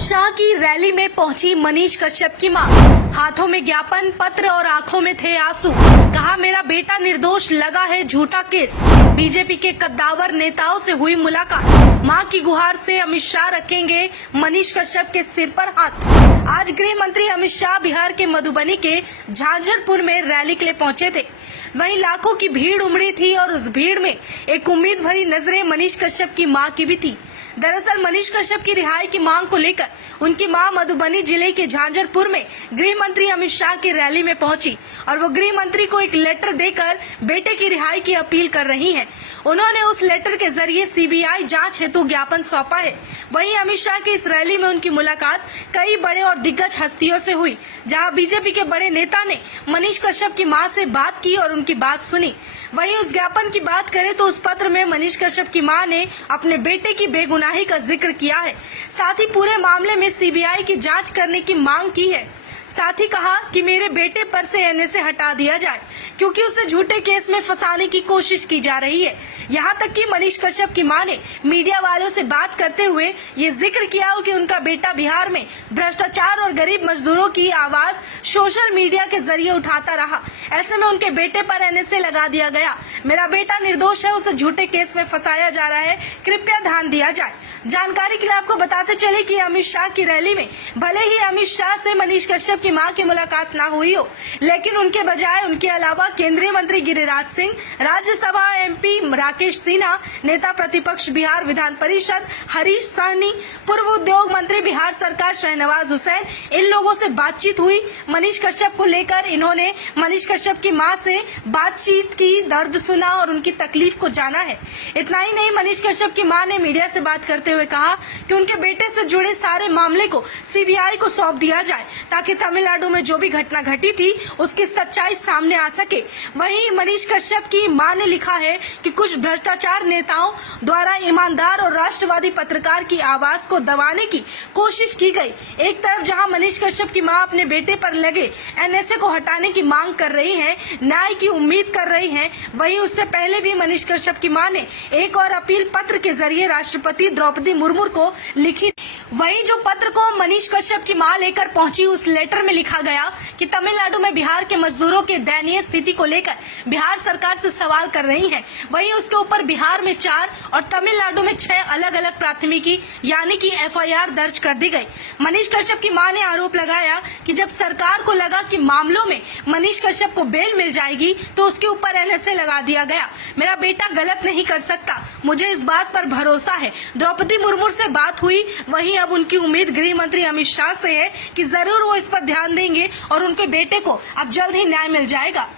शाह की रैली में पहुंची मनीष कश्यप की मां। हाथों में ज्ञापन पत्र और आंखों में थे आंसू। कहा, मेरा बेटा निर्दोष, लगा है झूठा केस। बीजेपी के कद्दावर नेताओं से हुई मुलाकात। मां की गुहार से अमित शाह रखेंगे मनीष कश्यप के सिर पर हाथ। आज गृह मंत्री अमित शाह बिहार के मधुबनी के झांझरपुर में रैली के लिए पहुंचे थे। वहीं लाखों की भीड़ उमड़ी थी और उस भीड़ में एक उम्मीद भरी नजरें मनीष कश्यप की मां की भी थी। दरअसल मनीष कश्यप की रिहाई की मांग को लेकर उनकी मां मधुबनी जिले के झांझरपुर में गृह मंत्री अमित शाह की रैली में पहुंची और वो गृह मंत्री को एक लेटर देकर बेटे की रिहाई की अपील कर रही हैं। उन्होंने उस लेटर के जरिए सीबीआई जांच हेतु ज्ञापन सौंपा है। वहीं अमित शाह की इस रैली में उनकी मुलाकात कई बड़े और दिग्गज हस्तियों से हुई, जहां बीजेपी के बड़े नेता ने मनीष कश्यप की मां से बात की और उनकी बात सुनी। वहीं उस ज्ञापन की बात करें तो उस पत्र में मनीष कश्यप की मां ने अपने बेटे की बेगुनाही का जिक्र किया है। साथ ही पूरे मामले में सीबीआई की जांच करने की मांग की है। साथ ही कहा कि मेरे बेटे पर से एनएसए हटा दिया जाए, क्योंकि उसे झूठे केस में फंसाने की कोशिश की जा रही है। यहाँ तक कि मनीष कश्यप की मां ने मीडिया वालों से बात करते हुए ये जिक्र किया कि उनका बेटा बिहार में भ्रष्टाचार और गरीब मजदूरों की आवाज सोशल मीडिया के जरिए उठाता रहा। ऐसे में उनके बेटे पर एनएसए लगा दिया गया। मेरा बेटा निर्दोष है, उसे झूठे केस में फंसाया जा रहा है, कृपया ध्यान दिया जाए। जानकारी के लिए आपको बताते चले कि अमित शाह की रैली में भले ही अमित शाह से मनीष कश्यप की मां की मुलाकात ना हुई हो, लेकिन उनके बजाय उनके अलावा केंद्रीय मंत्री गिरिराज सिंह, राज्यसभा एमपी राकेश सिन्हा, नेता प्रतिपक्ष बिहार विधान परिषद हरीश सहनी, पूर्व उद्योग मंत्री बिहार सरकार शहनवाज हुसैन, इन लोगों से बातचीत हुई। मनीष कश्यप को लेकर इन्होंने मनीष कश्यप की मां से बातचीत की, दर्द सुना और उनकी तकलीफ को जाना है। इतना ही नहीं, मनीष कश्यप की मां ने मीडिया से बात करते हुए कहा कि उनके बेटे से जुड़े सारे मामले को सीबीआई को सौंप दिया जाए, ताकि तमिलनाडु में जो भी घटना घटी थी उसकी सच्चाई सामने आ सके। वहीं मनीष कश्यप की मां ने लिखा है कि कुछ भ्रष्टाचार नेताओं द्वारा ईमानदार और राष्ट्रवादी पत्रकार की आवाज को दबाने की कोशिश की गई। एक तरफ जहां मनीष कश्यप की मां अपने बेटे पर लगे एनएसए को हटाने की मांग कर रही हैं, न्याय की उम्मीद कर रही हैं, वहीं उससे पहले भी मनीष कश्यप की मां ने एक और अपील पत्र के जरिए राष्ट्रपति द्रौपदी मुर्मू को लिखी। वहीं जो पत्र को मनीष कश्यप की मां लेकर पहुंची, उस लेटर में लिखा गया कि तमिलनाडु में बिहार के मजदूरों के दयनीय स्थिति को लेकर बिहार सरकार से सवाल कर रही है। वहीं उसके ऊपर बिहार में 4 और तमिलनाडु में 6 अलग अलग प्राथमिकी यानी कि एफआईआर दर्ज कर दी गई। मनीष कश्यप की मां ने आरोप लगाया कि जब सरकार को लगा कि मामलों में मनीष कश्यप को बेल मिल जाएगी तो उसके ऊपर एनएसए लगा दिया गया। मेरा बेटा गलत नहीं कर सकता, मुझे इस बात पर भरोसा है। द्रौपदी मुर्मू से बात हुई। वहीं अब उनकी उम्मीद गृह मंत्री अमित शाह से है कि जरूर वो इस पर ध्यान देंगे और उनके बेटे को अब जल्द ही न्याय मिल जाएगा।